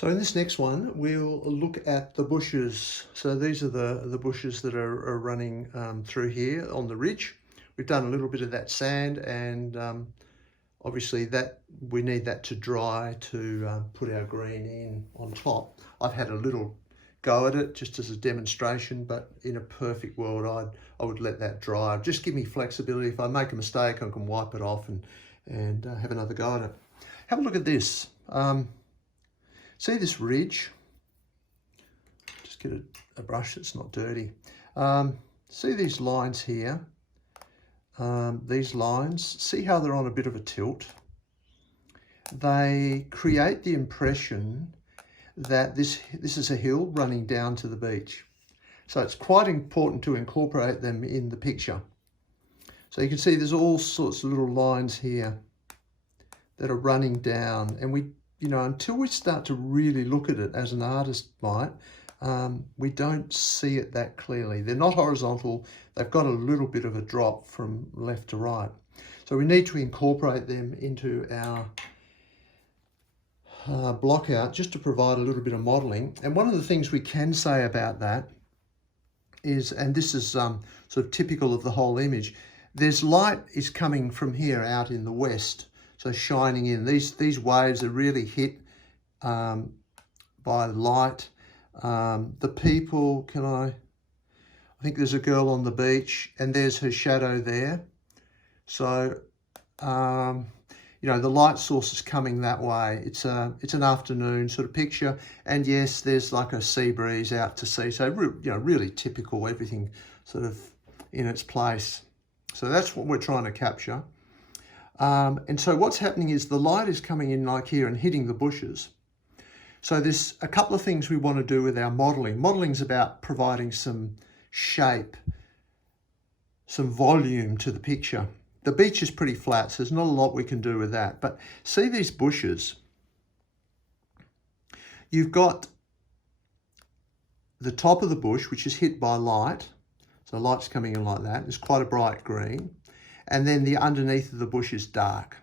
So in this next one, we'll look at the bushes. So these are the bushes that are running through here on the ridge. We've done a little bit of that sand, and obviously that we need that to dry to put our green in on top. I've had a little go at it just as a demonstration, but in a perfect world, I would let that dry. Just give me flexibility. If I make a mistake, I can wipe it off and have another go at it. Have a look at this. See this ridge? Just get a brush that's not dirty. See these lines here? These lines, see how they're on a bit of a tilt? They create the impression that this is a hill running down to the beach. So it's quite important to incorporate them in the picture. So you can see there's all sorts of little lines here that are running down, and until we start to really look at it as an artist might, we don't see it that clearly. They're not horizontal. They've got a little bit of a drop from left to right. So we need to incorporate them into our block out just to provide a little bit of modeling. And one of the things we can say about that is, and this is sort of typical of the whole image, there's light is coming from here out in the west. So shining in, these waves are really hit by light. The people, I think there's a girl on the beach and there's her shadow there. So, the light source is coming that way. It's an afternoon sort of picture. And yes, there's like a sea breeze out to sea. So, really typical, everything sort of in its place. So that's what we're trying to capture. And so what's happening is the light is coming in like here and hitting the bushes. So there's a couple of things we want to do with our modelling. Modelling's about providing some shape, some volume to the picture. The beach is pretty flat, so there's not a lot we can do with that. But see these bushes? You've got the top of the bush, which is hit by light. So light's coming in like that. It's quite a bright green. And then the underneath of the bush is dark.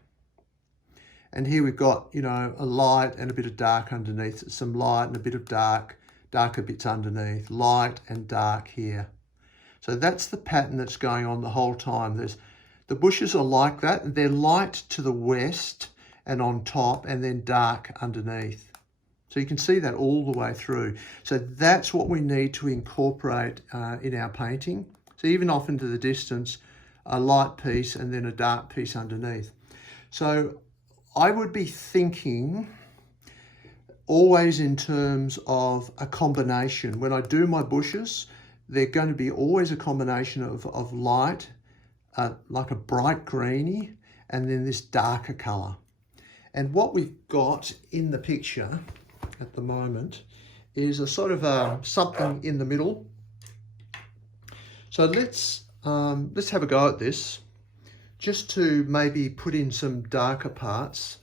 And here we've got, a light and a bit of dark underneath, some light and a bit of darker bits underneath, light and dark here. So that's the pattern that's going on the whole time. The bushes are like that, and they're light to the west and on top, and then dark underneath. So you can see that all the way through. So that's what we need to incorporate in our painting. So even off into the distance, a light piece and then a dark piece underneath. So I would be thinking always in terms of a combination. When I do my bushes, they're going to be always a combination of light, like a bright greeny, and then this darker colour. And what we've got in the picture at the moment is a sort of something in the middle. So let's have a go at this, just to maybe put in some darker parts.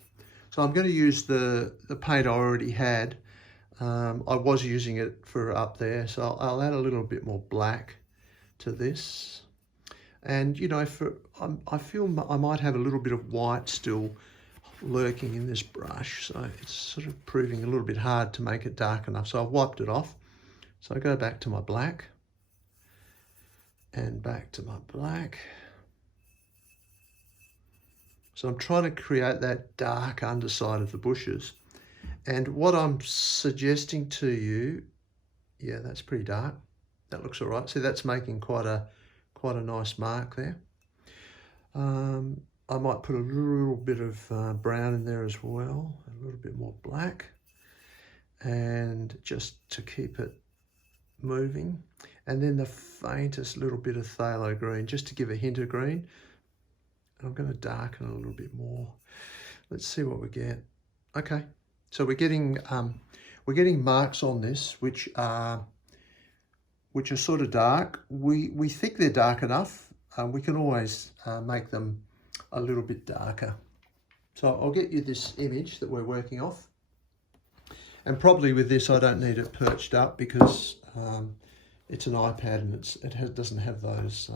So I'm going to use the paint I already had. I was using it for up there, so I'll add a little bit more black to this. And I feel I might have a little bit of white still lurking in this brush, so it's sort of proving a little bit hard to make it dark enough. So I've wiped it off. So I go back to my black. And back to my black. So I'm trying to create that dark underside of the bushes. And what I'm suggesting to you, yeah, that's pretty dark. That looks all right. See, that's making quite a nice mark there. I might put a little bit of brown in there as well, a little bit more black, and just to keep it moving. And then the faintest little bit of phthalo green, just to give a hint of green. I'm going to darken a little bit more. Let's see what we get. Okay, so we're getting marks on this which are sort of dark. We think they're dark enough. We can always make them a little bit darker. So I'll get you this image that we're working off. And probably with this, I don't need it perched up because it's an iPad and it doesn't have those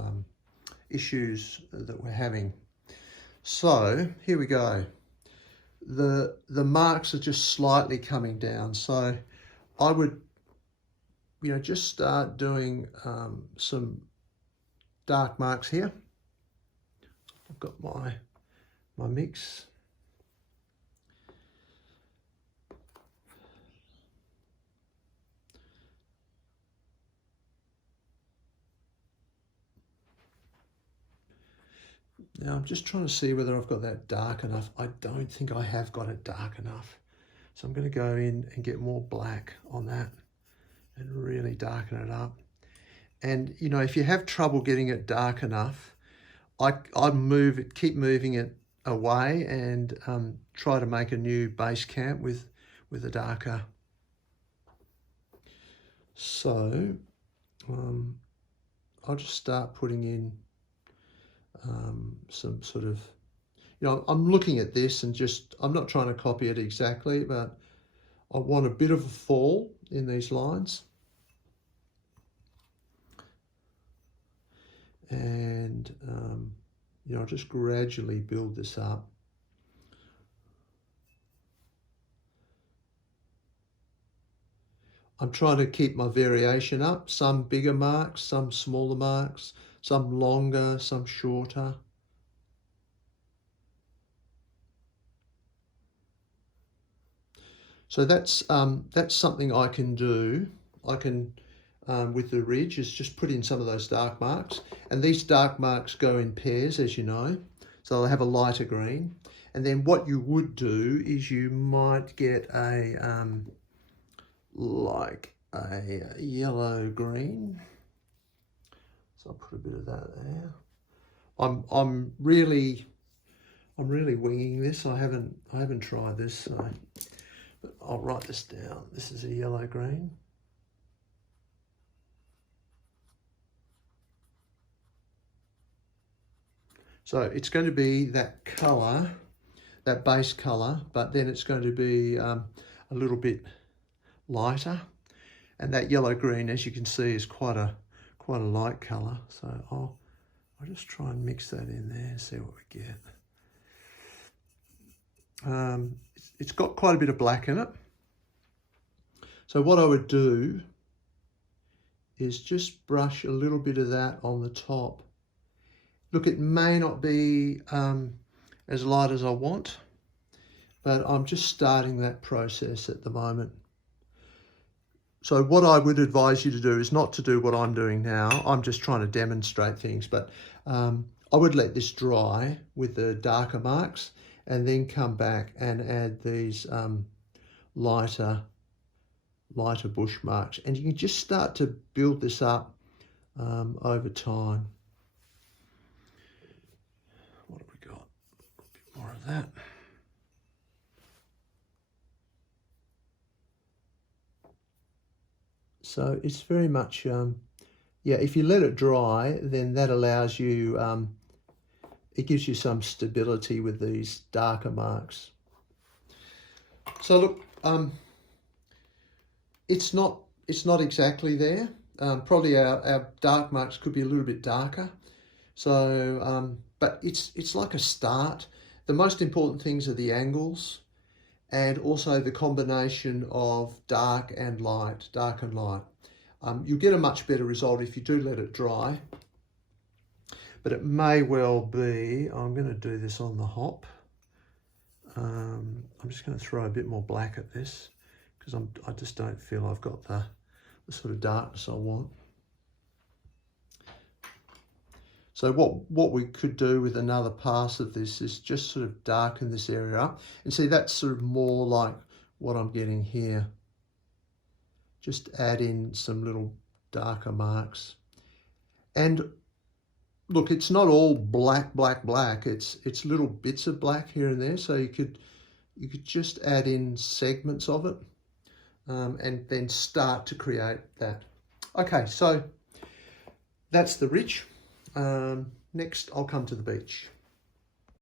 issues that we're having. So here we go. the marks are just slightly coming down. So I would, just start doing some dark marks here. I've got my mix. Now I'm just trying to see whether I've got that dark enough. I don't think I have got it dark enough. So I'm going to go in and get more black on that and really darken it up. And if you have trouble getting it dark enough, I keep moving it away and try to make a new base camp with a darker. So I'll just start putting in some sort of, I'm looking at this and I'm not trying to copy it exactly, but I want a bit of a fall in these lines. And, I'll just gradually build this up. I'm trying to keep my variation up, some bigger marks, some smaller marks, some longer, some shorter. So that's something I can do. I can, with the ridge, is just put in some of those dark marks. And these dark marks go in pairs, as you know. So they'll have a lighter green. And then what you would do is you might get like a yellow green. So I'll put a bit of that there. I'm really winging this. I haven't tried this, so but I'll write this down. This is a yellow green. So it's going to be that colour, that base colour, but then it's going to be a little bit lighter. And that yellow green, as you can see, is quite a light colour. So I'll just try and mix that in there and see what we get. It's got quite a bit of black in it. So what I would do is just brush a little bit of that on the top. Look, it may not be as light as I want, but I'm just starting that process at the moment. So what I would advise you to do is not to do what I'm doing now. I'm just trying to demonstrate things, but I would let this dry with the darker marks and then come back and add these lighter bush marks. And you can just start to build this up over time. What have we got? A bit more of that. So it's very much, if you let it dry, then that allows you, it gives you some stability with these darker marks. So look, it's not exactly there. Probably our dark marks could be a little bit darker. So, but it's like a start. The most important things are the angles and also the combination of dark and light. You'll get a much better result if you do let it dry. But it may well be, I'm going to do this on the hop. I'm just going to throw a bit more black at this because I just don't feel I've got the sort of darkness I want. So what we could do with another pass of this is just sort of darken this area up. And see, that's sort of more like what I'm getting here. Just add in some little darker marks. And look, it's not all black. It's little bits of black here and there. So you could just add in segments of it and then start to create that. Okay, so that's the ridge. Next, I'll come to the beach.